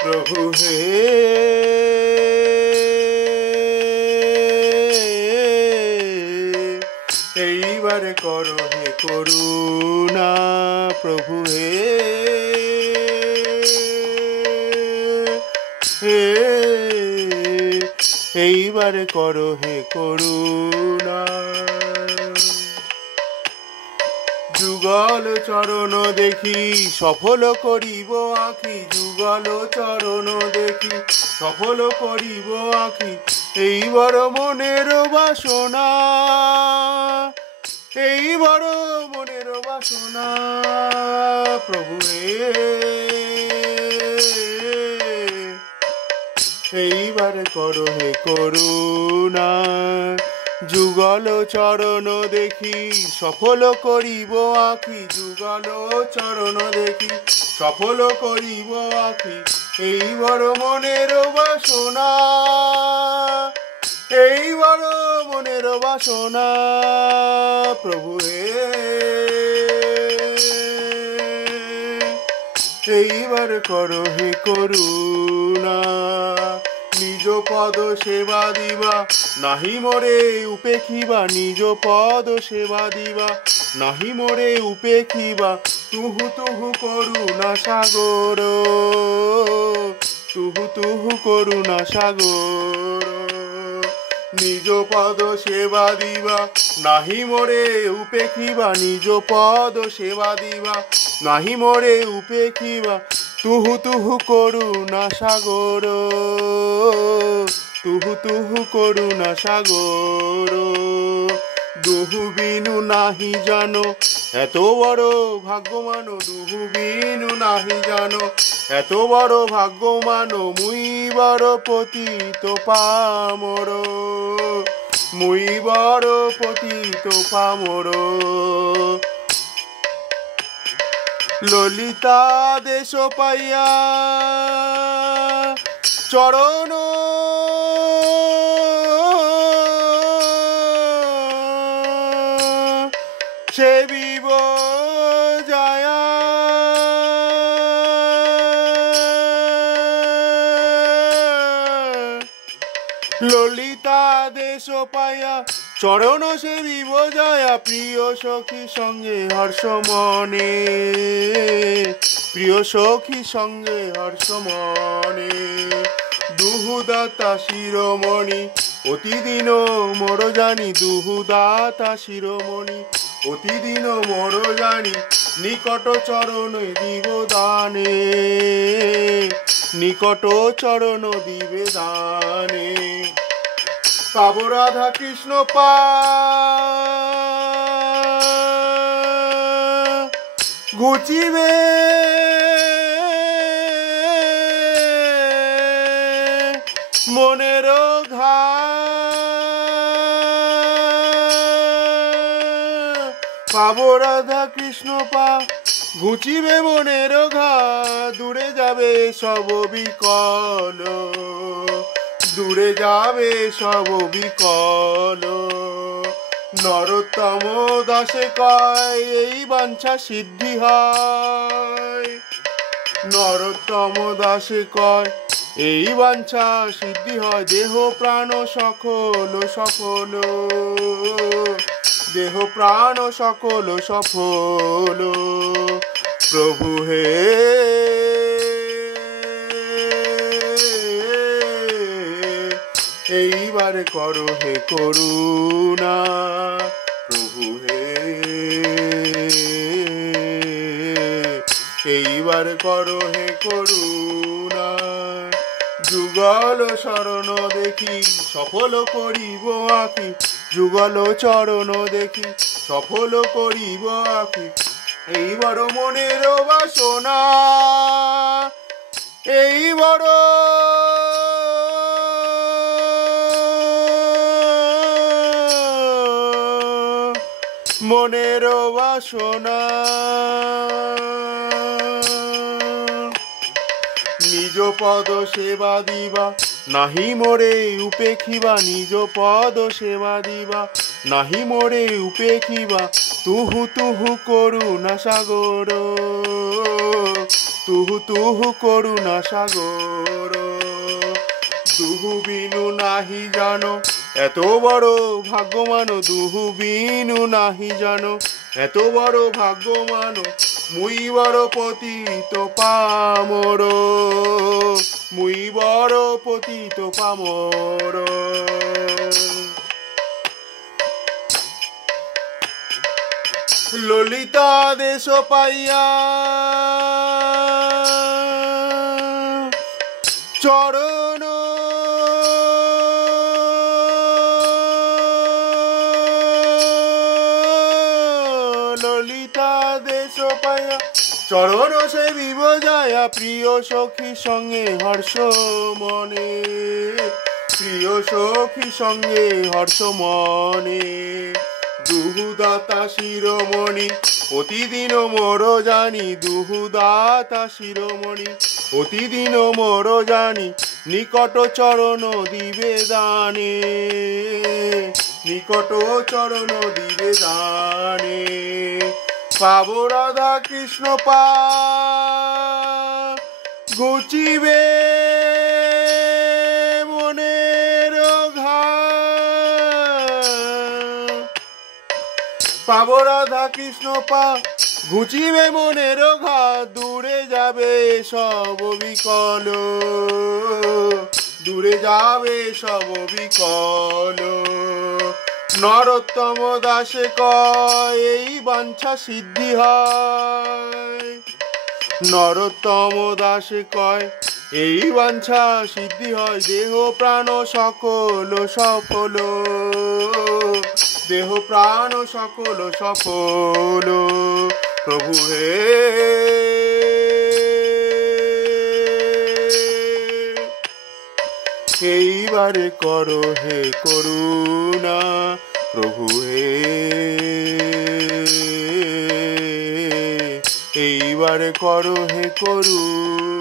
প্রভু হে এইবার করো হে করুণা প্রভু হে এইবার করো হে করুণা যুগল চরণ দেখি সফল করিব আঁখি যুগল চরণ দেখি সফল করিব আঁখি এইবার মনের বাসনা এইবার মনের বাসনা প্রভু এইবার করো হে করুণা যুগল চরণ দেখি সফল করিব আঁখি যুগল চরণ দেখি সফল করিব আঁখি এইবার মনের বাসনা এইবার মনের বাসনা প্রভু এইবার করো হে করুণা নিজ পদ সেবা দিবা নাহি মোরে উপেক্ষিবা নিজ পদ সেবা দিবা নাহি মোরে উপেক্ষিবা তুহু তুহু করুণা সাগর তুহু তুহু করুণা সাগর নিজ পদ সেবা দিবা নাহি মোরে উপেক্ষিবা নিজ পদ সেবা দিবা নাহি মোরে উপেক্ষিবা তুহু তুহু করুণা সাগর তুহু তুহু করুণা সাগর দুহু বিনু নাহি জানো এত বড় ভাগ্যমান দুহু বিনু নাহি জানো এত বড় ভাগ্যমান মুই বড় পতিত পামর মুই বড় পতিত পামর ললিতা দেশ পাইয়া চরণ সেবিব যায়া ললিতা দেশ পাইয়া চরণ সেবিব যায়া প্রিয় সখী সঙ্গে হর্ষ মনে প্রিয় সখী সঙ্গে হর্ষ মনে দুহুদাতা শিরোমণি অতিদিন মোর জানি দুহুদাতা শিরোমণি অতিদিন মোর জানি নিকট চরণ দিব দানে নিকট চরণ দিবে দানে পাব রাধা কৃষ্ণ পা ঘুচিবে মনের ঘা পাব রাধা কৃষ্ণ পা ঘুচিবে মনের ঘা দূরে যাবে সব বিকল দূরে যাবে সব বিকল নরোত্তম দাসে কয় এই বাঞ্ছা সিদ্ধি হয় নরোত্তম দাসে কয় এই বাঞ্ছা সিদ্ধি হয় দেহ প্রাণ সকল সফল দেহ প্রাণ সকল সফল প্রভু হে এইবার করো হে করুণা প্রভু হে এইবার করো হে করুণা যুগল শরণ দেখি সফল করিব আঁখি যুগল চরণ দেখি সফল করিব আঁখি এইবার মনের বাসনা এইবার মনের বাসনা নিজ পদ সেবা দিবা নাহি মোরে উপেক্ষিবা নিজ পদ সেবা দিবা নাহি মোরে উপেক্ষিবা তুহু তুহু করুণা সাগর তুহু তুহু করুণা সাগর। দুহু বিনু নাহি জানো এত বড় ভাগ্যমান, দুহু বিনু নাহি জানো এত বড় ভাগ্যমান, মুই বড় পতিত পামর, মুই বড় পতিত পামর। ললিতা দেশ পাইয়া চরণ ললিতা দেশ পাইয়া চরণ সে বিবজায়া, প্রিয় সখী সঙ্গে হর্ষ মনে, প্রিয় সখী সঙ্গে হর্ষ মনে। দুহুদাতা শিরোমণি প্রতিদিন মোর জানি, দুহুদাতা শিরোমণি প্রতিদিন মোর জানি, নিকট চরণ দিবে দানে, নিকট চরণ দিবে দানে। পাব রাধা কৃষ্ণ পা ঘুচিবে মনের ঘাত, পাব রাধা কৃষ্ণ পা ঘুচিবে মনের ঘাত, দূরে যাবে সব বিকল, দূরে যাবে সব বিকল। নরোত্তম দাসে কয় এই বাঞ্ছা সিদ্ধি হয়, নরোত্তম দাসে কয় এই বাঞ্ছা সিদ্ধি হয়, দেহ প্রাণ সকল সফল, দেহ প্রাণ সকল সফল। প্রভু হে এইবারে করো হে করুণা, প্রভু হে এইবারে করো হে করুণা।